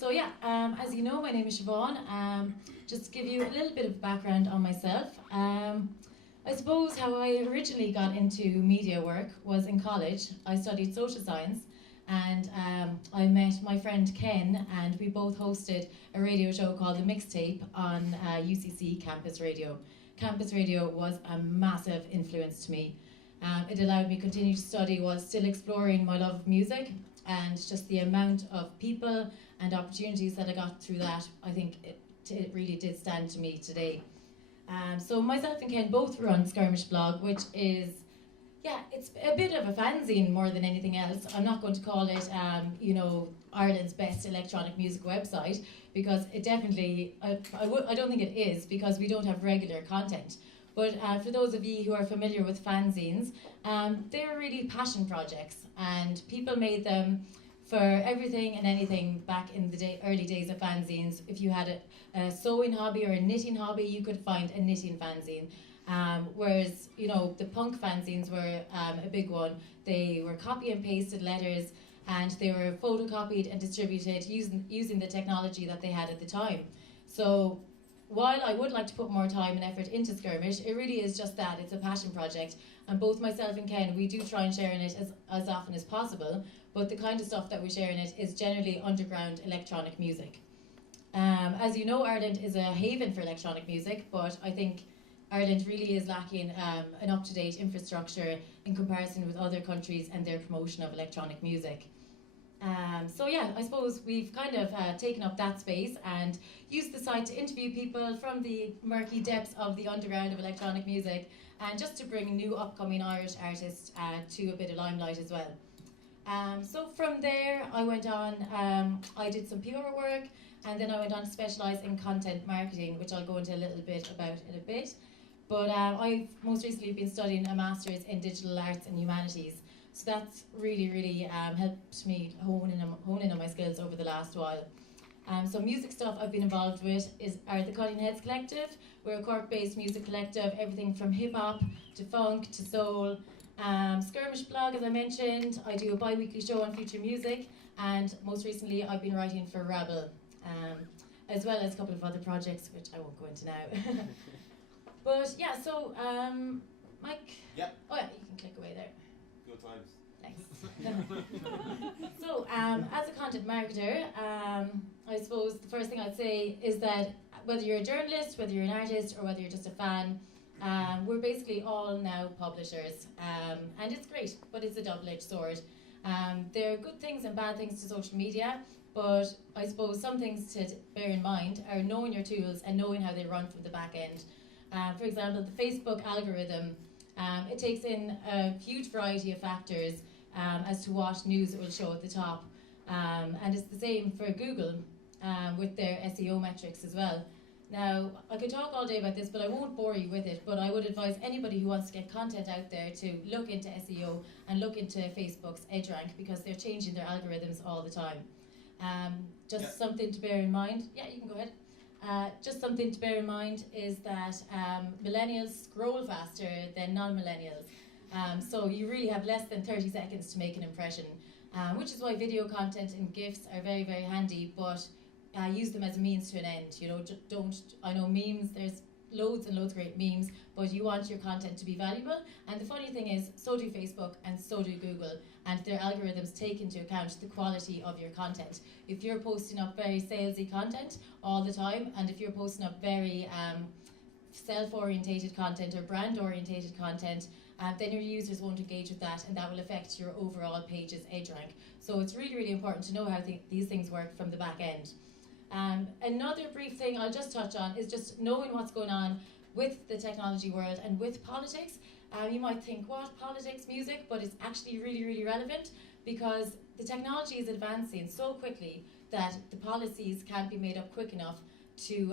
So yeah, as you know, my name is Siobhán. Just to give you a little bit of background on myself. I suppose how I originally got into media work was in college. I studied social science, and I met my friend Ken, and we both hosted a radio show called The Mixtape on UCC Campus Radio. Campus Radio was a massive influence to me. It allowed me to continue to study while still exploring my love of music, and just the amount of people and opportunities that I got through that, I think it really did stand to me today. So myself and Ken both run Skirmish blog, which is, yeah, it's a bit of a fanzine more than anything else. I'm not going to call it, Ireland's best electronic music website, because it definitely, I don't think it is, because we don't have regular content. But for those of you who are familiar with fanzines, they're really passion projects, and people made them for everything and anything back in the early days of fanzines. If you had a sewing hobby or a knitting hobby, you could find a knitting fanzine. Whereas, the punk fanzines were a big one. They were copy and pasted letters, and they were photocopied and distributed using the technology that they had at the time. So while I would like to put more time and effort into Skirmish, it really is just that. It's a passion project. And both myself and Ken, we do try and share in it as often as possible, but the kind of stuff that we share in it is generally underground electronic music. As you know, Ireland is a haven for electronic music, but I think Ireland really is lacking an up-to-date infrastructure in comparison with other countries and their promotion of electronic music. So yeah, I suppose we've kind of taken up that space and used the site to interview people from the murky depths of the underground of electronic music, and just to bring new upcoming Irish artists to a bit of limelight as well. So from there, I went on, I did some PR work, and then I went on to specialise in content marketing, which I'll go into a little bit about in a bit. But I've most recently been studying a Master's in Digital Arts and Humanities. So that's really helped me hone in on my skills over the last while. So music stuff I've been involved with are the Cuttin Heads Collective. We're a Cork-based music collective, everything from hip-hop to funk to soul. Skirmish blog, as I mentioned, I do a bi-weekly show on future music, and most recently I've been writing for Rabble, as well as a couple of other projects, which I won't go into now. But yeah, so Mike? Yep. Oh yeah, you can click away there. Good times. Thanks. So, as a content marketer, I suppose the first thing I'd say is that whether you're a journalist, whether you're an artist, or whether you're just a fan, we're basically all now publishers. And it's great, but it's a double-edged sword. There are good things and bad things to social media, but I suppose some things to bear in mind are knowing your tools and knowing how they run from the back end. For example, the Facebook algorithm, it takes in a huge variety of factors as to what news it will show at the top. And it's the same for Google with their SEO metrics as well. Now, I could talk all day about this, but I won't bore you with it, but I would advise anybody who wants to get content out there to look into SEO and look into Facebook's EdgeRank, because they're changing their algorithms all the time. Something to bear in mind. Yeah, you can go ahead. Just something to bear in mind is that millennials scroll faster than non-millennials. So you really have less than 30 seconds to make an impression, which is why video content and GIFs are very handy, but use them as a means to an end. I know memes, there's loads and loads of great memes, but you want your content to be valuable. And the funny thing is, so do Facebook and so do Google, and their algorithms take into account the quality of your content. If you're posting up very salesy content all the time, and if you're posting up very self-orientated content or brand-orientated content, then your users won't engage with that, and that will affect your overall page's EdgeRank. So it's really important to know how these things work from the back end. Another brief thing I'll just touch on is just knowing what's going on with the technology world and with politics. You might think, what, politics, music? But it's actually really relevant, because the technology is advancing so quickly that the policies can't be made up quick enough to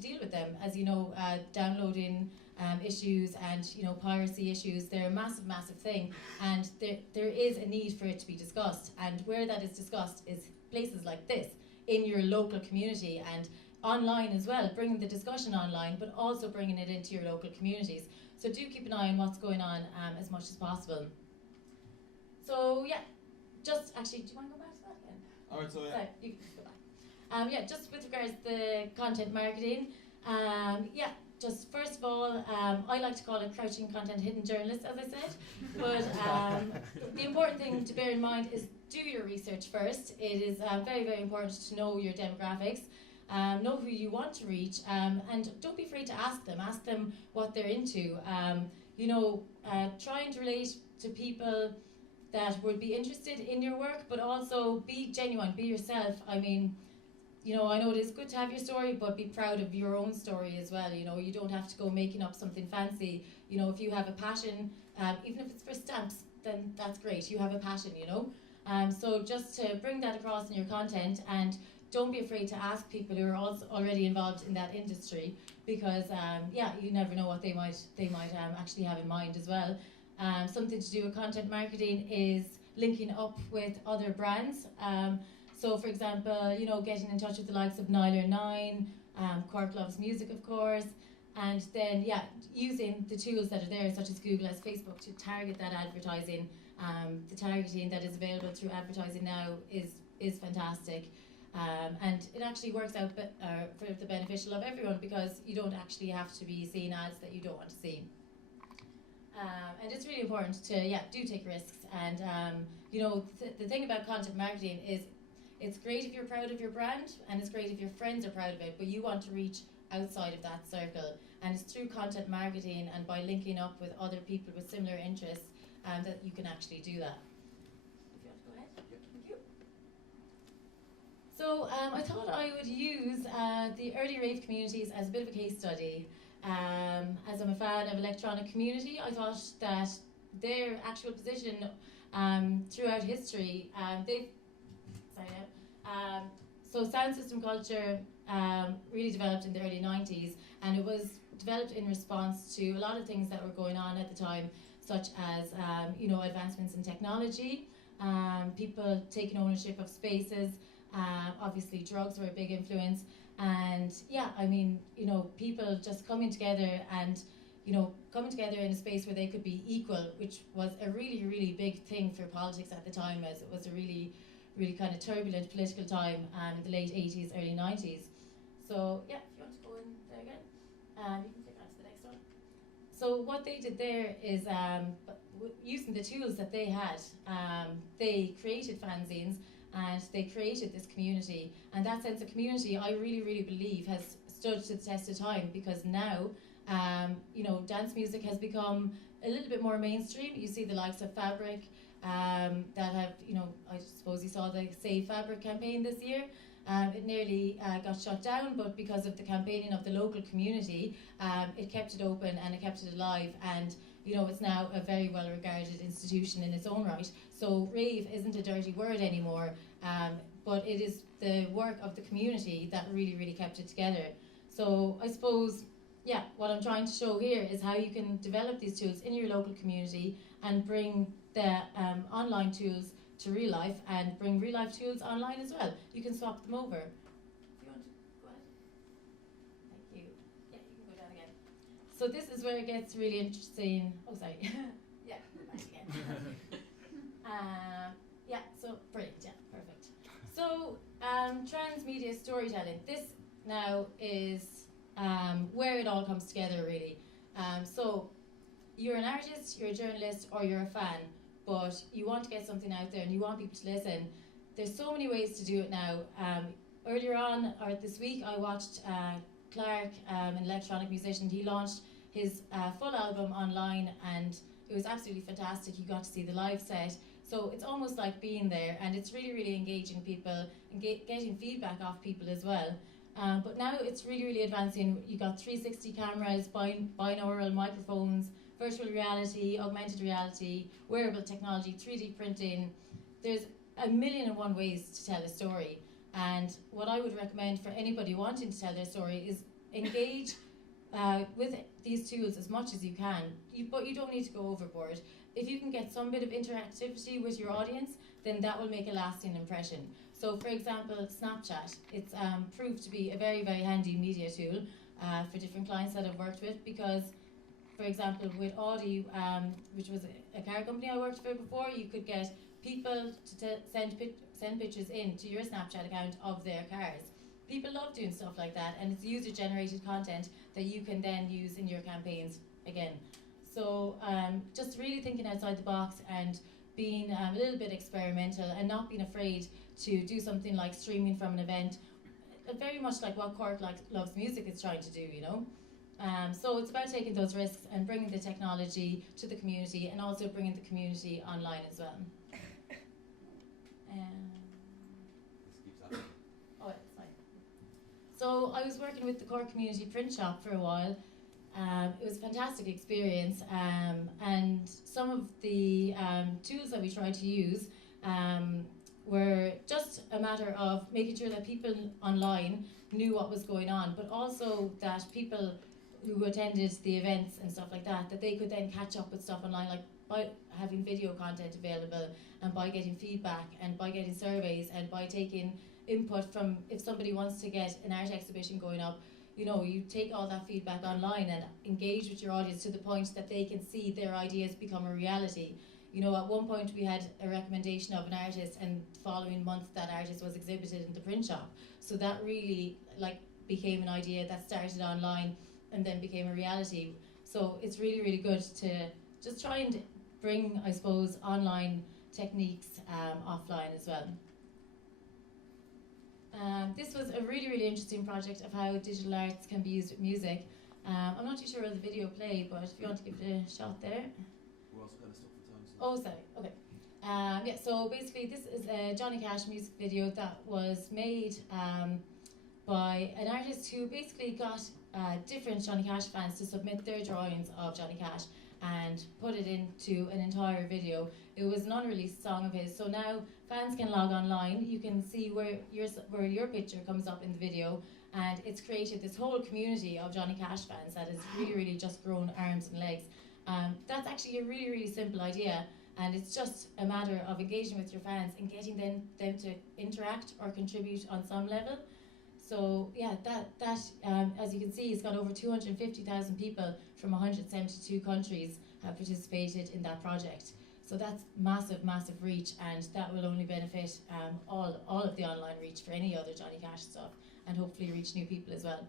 deal with them. As you know, downloading issues and piracy issues, they're a massive thing, and there is a need for it to be discussed. And where that is discussed is places like this, in your local community, and online as well, bringing the discussion online, but also bringing it into your local communities. So do keep an eye on what's going on as much as possible. So yeah, just actually, do you want to go back to that again? Alright, so yeah. Sorry, you can go back. Yeah, just with regards to the content marketing, yeah, just first of all, I like to call it crouching content hidden journalist, as I said. But the important thing to bear in mind is do your research first. It is very, very important to know your demographics, know who you want to reach, and don't be afraid to ask them what they're into. You know, trying to relate to people that would be interested in your work, but also be genuine, be yourself. I mean, you know, I know it is good to have your story, but be proud of your own story as well. You know, you don't have to go making up something fancy. You know, if you have a passion, even if it's for stamps, then that's great. You have a passion, you know. So just to bring that across in your content, and don't be afraid to ask people who are also already involved in that industry, because yeah, you never know what they might actually have in mind as well. Something to do with content marketing is linking up with other brands. So, for example, you know, getting in touch with the likes of Niler9, CorkLovesMusic, of course, and then, yeah, using the tools that are there, such as Google as Facebook, to target that advertising. The targeting that is available through advertising now is fantastic. And it actually works out for the beneficial of everyone, because you don't actually have to be seeing ads that you don't want to see. And it's really important to, yeah, do take risks. And, you know, the thing about content marketing is it's great if you're proud of your brand, and it's great if your friends are proud of it, but you want to reach outside of that circle. And it's through content marketing and by linking up with other people with similar interests that you can actually do that. If you want to go ahead. Thank you. So I thought I would use the early rave communities as a bit of a case study. As I'm a fan of electronic community, I thought that their actual position throughout history, so sound system culture really developed in the early 90s, and it was developed in response to a lot of things that were going on at the time, such as you know, advancements in technology, people taking ownership of spaces, obviously drugs were a big influence, and yeah, I mean, you know, people just coming together and, you know, coming together in a space where they could be equal, which was a really, really big thing for politics at the time, as it was a really, really kind of turbulent political time in the late 80s, early 90s. So yeah, if you want to go in there again, you can click on to the next one. So what they did there is, using the tools that they had, they created fanzines, and they created this community. And that sense of community, I really, really believe, has stood to the test of time, because now, you know, dance music has become a little bit more mainstream. You see the likes of Fabric, that have, you know, I suppose you saw the Save Fabric campaign this year. It nearly got shut down, but because of the campaigning of the local community, it kept it open and it kept it alive, and you know, it's now a very well regarded institution in its own right. So rave isn't a dirty word anymore, but it is the work of the community that really, really kept it together. So I suppose, yeah, what I'm trying to show here is how you can develop these tools in your local community and bring the online tools to real life, and bring real life tools online as well. You can swap them over. If you want to go ahead. Thank you. Yeah, you can go down again. So this is where it gets really interesting. Oh, sorry. Yeah, back again. Yeah, so brilliant. Yeah, perfect. So transmedia storytelling. This now is where it all comes together, really. So you're an artist, you're a journalist, or you're a fan, but you want to get something out there and you want people to listen. There's so many ways to do it now. Earlier on, or this week, I watched Clark, an electronic musician. He launched his full album online, and it was absolutely fantastic. You got to see the live set. So it's almost like being there, and it's really, really engaging people and getting feedback off people as well. But now it's really, really advancing. You got 360 cameras, binaural microphones, virtual reality, augmented reality, wearable technology, 3D printing. There's a million and one ways to tell a story. And what I would recommend for anybody wanting to tell their story is engage with these tools as much as you can, but you don't need to go overboard. If you can get some bit of interactivity with your audience, then that will make a lasting impression. So for example, Snapchat, it's proved to be a very, very handy media tool for different clients that I've worked with, because for example, with Audi, which was a car company I worked for before, you could get people to send pictures in to your Snapchat account of their cars. people love doing stuff like that, and it's user-generated content that you can then use in your campaigns again. So just really thinking outside the box and being a little bit experimental and not being afraid to do something like streaming from an event, very much like what CorkLovesMusic is trying to do, you know. So it's about taking those risks and bringing the technology to the community, and also bringing the community online as well. Oh, it's fine. So I was working with the Cork Community Print Shop for a while. It was a fantastic experience, and some of the tools that we tried to use were just a matter of making sure that people online knew what was going on, but also that people who attended the events and stuff like that, that they could then catch up with stuff online, like by having video content available, and by getting feedback, and by getting surveys, and by taking input from, if somebody wants to get an art exhibition going up, you know, you take all that feedback online and engage with your audience to the point that they can see their ideas become a reality. You know, at one point we had a recommendation of an artist, and the following month that artist was exhibited in the print shop. So that really became an idea that started online and then became a reality. So it's really, really good to just try and bring, I suppose, online techniques offline as well. This was a really, really interesting project of how digital arts can be used with music. I'm not too sure of the video play, but if you want to give it a shot there. We're also going to stop for time. Oh, sorry, okay. Yeah, so basically this is a Johnny Cash music video that was made by an artist who basically got different Johnny Cash fans to submit their drawings of Johnny Cash and put it into an entire video. It was an unreleased song of his, so now fans can log online. You can see where your picture comes up in the video, and it's created this whole community of Johnny Cash fans that has really, really just grown arms and legs. That's actually a really, really simple idea, and it's just a matter of engaging with your fans and getting them to interact or contribute on some level. So yeah, that as you can see, it's got over 250,000 people from 172 countries have participated in that project. So that's massive, massive reach, and that will only benefit all of the online reach for any other Johnny Cash stuff, and hopefully reach new people as well.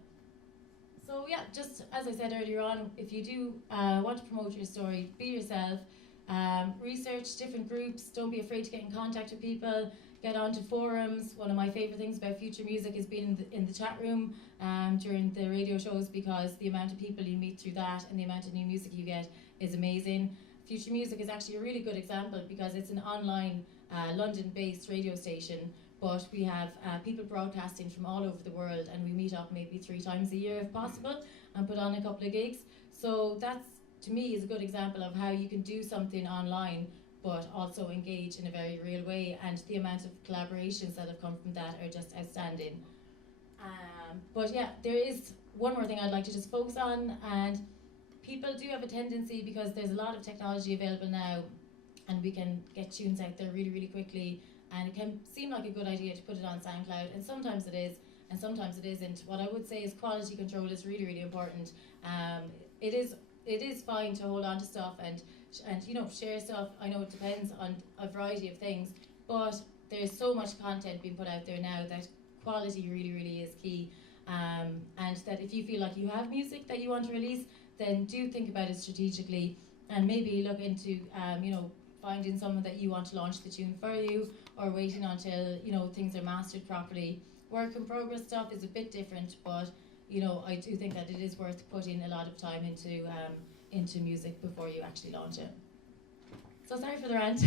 So yeah, just as I said earlier on, if you do want to promote your story, be yourself, research different groups, don't be afraid to get in contact with people, get onto forums. One of my favourite things about Future Music is being in the chat room during the radio shows, because the amount of people you meet through that and the amount of new music you get is amazing. Future Music is actually a really good example because it's an online London-based radio station, but we have people broadcasting from all over the world, and we meet up maybe 3 times a year if possible and put on a couple of gigs. So that's, to me, is a good example of how you can do something online but also engage in a very real way, and the amount of collaborations that have come from that are just outstanding. But yeah, there is one more thing I'd like to just focus on, and people do have a tendency, because there's a lot of technology available now, and we can get tunes out there really, really quickly, and it can seem like a good idea to put it on SoundCloud, and sometimes it is, and sometimes it isn't. What I would say is quality control is really, really important. It is fine to hold on to stuff and you know, share stuff. I know it depends on a variety of things, but there's so much content being put out there now that quality really, really is key. And that if you feel like you have music that you want to release, then do think about it strategically, and maybe look into you know, finding someone that you want to launch the tune for you, or waiting until, you know, things are mastered properly. Work in progress stuff is a bit different, but you know, I do think that it is worth putting a lot of time into music before you actually launch it. So sorry for the rant.